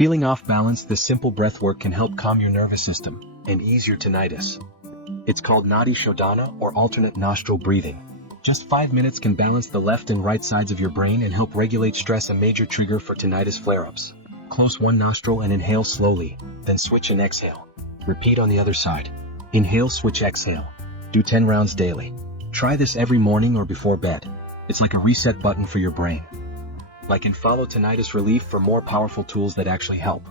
Feeling off balance, this simple breath work can help calm your nervous system and ease your tinnitus. It's called Nadi Shodhana, or alternate nostril breathing. Just 5 minutes can balance the left and right sides of your brain and help regulate stress, a major trigger for tinnitus flare-ups. Close one nostril and inhale slowly, then switch and exhale. Repeat on the other side. Inhale, switch, exhale. Do 10 rounds daily. Try this every morning or before bed. It's like a reset button for your brain. Like and follow Tinnitus Relief for more powerful tools that actually help.